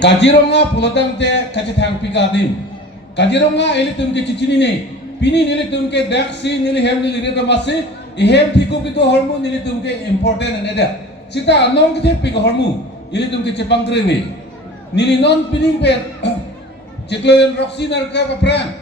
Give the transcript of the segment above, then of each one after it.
Kajironga pulatang te kacithang pikadim. Kajironga elitum ke cicini ne. Pini nilitum ke daksi nili hem nili reta masi. Ihem thiku pito hormu nilitum ke important neda. Sita anong ke thipi ke hormu. Ilitum ke cepang krewe. Nili non pining pen. Cikloyan roksi narka paprang.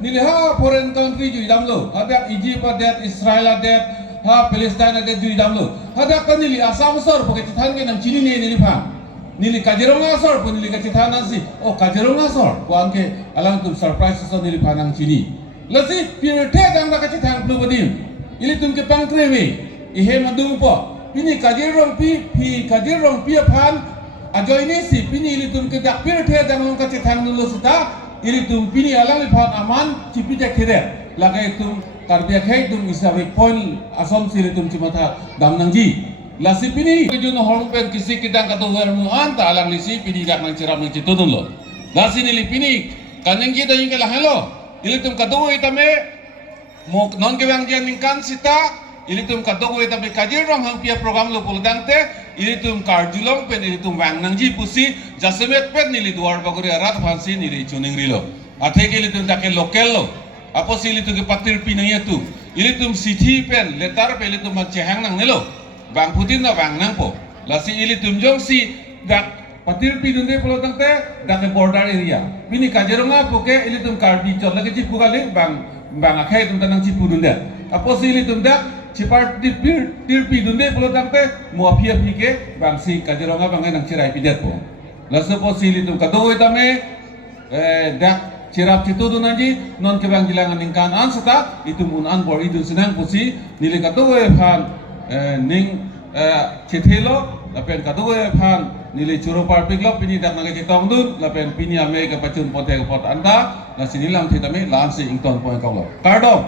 Nili ha foreign country ju idamlo. Adat Egypt adat Israel adat ha Palestine adat ju idamlo. Adat kan nili asam sor pakai cithan ke nang cini ne nili phang. Nili Kajironga sor pun nili kacithah nasi. Oh Kajironga sor. Kuang ke alang tum surprise so nili panang cini. Lasi pirte dang da kacithah plu badim. Ili tum ke pangkrewe. Ihe madung po. Pini Kajirong pi Kajirong pi pan. Ajo ini si pini ili tum ke dak pirte dang long kacithah nulu suta. Ili tum pini alang li pan aman cipi jak kheder. Lagai tum karbiak hai tum isawi point asom si ili tum cimata dam nangji. Lasi pini kejuno hormu pen kisi kidang katu hormu anta alang lisi pini dak nang ciram nang citudun lo. Lasi nili pini kaneng kita yang kelah lo. Ili tum katu itame mo non kewang dia ningkan sita. Ili tum katu itame Kajirong hang pia program lo puldang te. Ili tum karjulong pen ili tum wang nangji pusi jasemet pen nili duar baguri arat fansi nili cuning rilo. Athe ke ili tum dake lokal lo. Apo si ili tum ke patir pinanya tu. Ili tum sithi pen letar pe ili tum cehang nang nelo. Bang Putin na bang nangpo. Lasi ili tumjong si dak patir pidunde pulau tangte dak border area. Bini Kajironga poke ili tum kardi chol lagi cipu kali bang akai tum tanang cipu dunde. Apo si ili tum dak cipar tir pidunde pulau tangte muafia pike bang si Kajironga bang nang cirai pidet po. Lasi po si ili tum kado itame dak cirap citu tu nanti non kebang jilangan ningkan ansata itu mun an bor itu senang pusi nili kado pan ning cethelo lapen kadoe phan nili churo parpik lo pini dak naga cetong dun lapen pini ame ka pacun pote ka pot anda la sinilang thitame lansi ington poin kawlo kardom